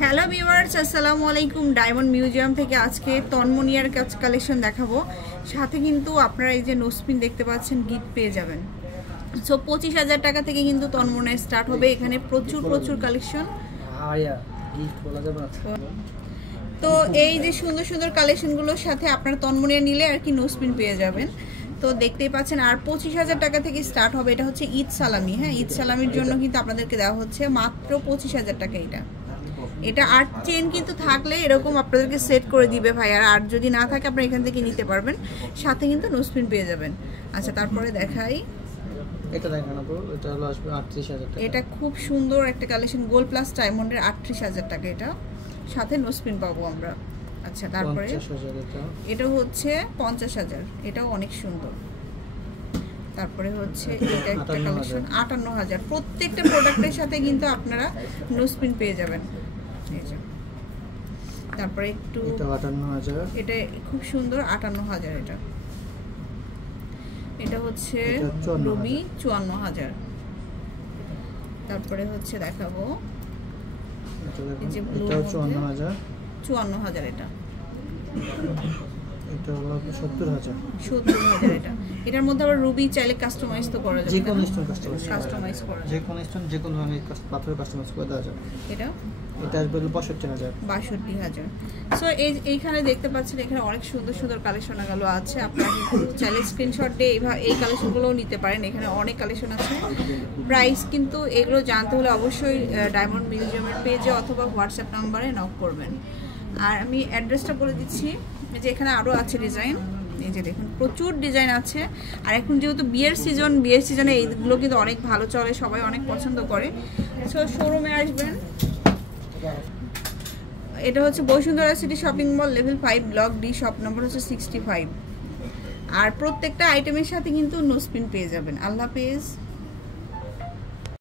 Hello viewers, আসসালামু আলাইকুম। Diamond museum থেকে আজকে তন্মনিয়ার কালেকশন দেখাবো। সাথে কিন্তু আপনারা এই যে নোসপিন দেখতে পাচ্ছেন, গিফট পেয়ে যাবেন। সো 25,000 টাকা থেকে কিন্তু তন্মনিয়া স্টার্ট হবে। এখানে প্রচুর কালেকশন। তো এই যে সুন্দর সুন্দর কালেকশনগুলোর সাথে আপনারা তন্মনিয়া নিলে আর কি নোসপিন পেয়ে যাবেন। তো দেখতেই পাচ্ছেন, আর 25,000 টাকা থেকে স্টার্ট হবে। এটা হচ্ছে ঈদ সালামি। হ্যাঁ, ঈদ সালামির জন্য কিন্তু আপনাদেরকে দেওয়া হচ্ছে মাত্র 25,000 টাকা। এটা 8 চেন কিন্তু থাকলে এরকম আপনাদেরকে সেট করে দিবে ভাই। আর 8 যদি না থাকে আপনারা এখান থেকে নিতে পারবেন, সাথে কিন্তু নোসপিন পেয়ে যাবেন। আচ্ছা, তারপরে দেখাই, এটা দেখেন আপু, এটা হলো আসবে 38,000 টাকা। এটা খুব সুন্দর একটা কালেকশন, গোল্ড প্লাস ডায়মন্ডের 38,000 টাকা। এটা সাথে নোসপিন পাবো আমরা। আচ্ছা, তারপরে এটা হচ্ছে 50,000, এটাও অনেক সুন্দর। তারপরে হচ্ছে এটা একটা কালেকশন 58,000। প্রত্যেকটা প্রোডাক্টের সাথে কিন্তু আপনারা নোসপিন পেয়ে যাবেন। তারপরে একটু এটা 58,000, এটা খুব সুন্দর 58,000। এটা হচ্ছে রুবি 54,000। তারপরে হচ্ছে দেখাবো এই যে ব্লু, এটা 54,000। 54,000 এটা হলো 70,000। 70,000 এটার মধ্যে আবার রুবি চাইলে কাস্টমাইজ তো করা যাবে, যে কোনো স্টোন কাস্টমাইজ করা যাবে, যে কোনো স্টোন যে কোনো ধরনের পাথর কাস্টমাইজ করে দেওয়া যাবে। এটা আসবে 62,000। 62,000। সো এইখানে দেখতে পাচ্ছেন, এখানে অনেক সুন্দর সুন্দর কালেকশনগুলো আছে। আপনারা কিন্তু চাইলে স্ক্রিনশট দিয়ে এই কালেকশনগুলোও নিতে পারেন। এখানে অনেক কালেকশন আছে। প্রাইস কিন্তু এগুলো জানতে হলে অবশ্যই ডায়মন্ড মিউজিয়ামের পেজে অথবা হোয়াটসঅ্যাপ নাম্বারে নক করবেন। আর আমি অ্যাড্রেসটা বলে দিচ্ছি, যে এখানে আরও আছে ডিজাইন। এই যে দেখুন, প্রচুর ডিজাইন আছে। আর এখন যেহেতু বিয়ের সিজনে এইগুলো কিন্তু অনেক ভালো চলে, সবাই অনেক পছন্দ করে। সো শোরুমে আসবেন। এটা হচ্ছে Bashundhara city shopping mall, level 5, block D, shop number হচ্ছে 65। আর প্রত্যেকটা আইটেমের সাথে কিন্তু নোসপিন পেয়ে যাবেন। আল্লাহ হাফেজ।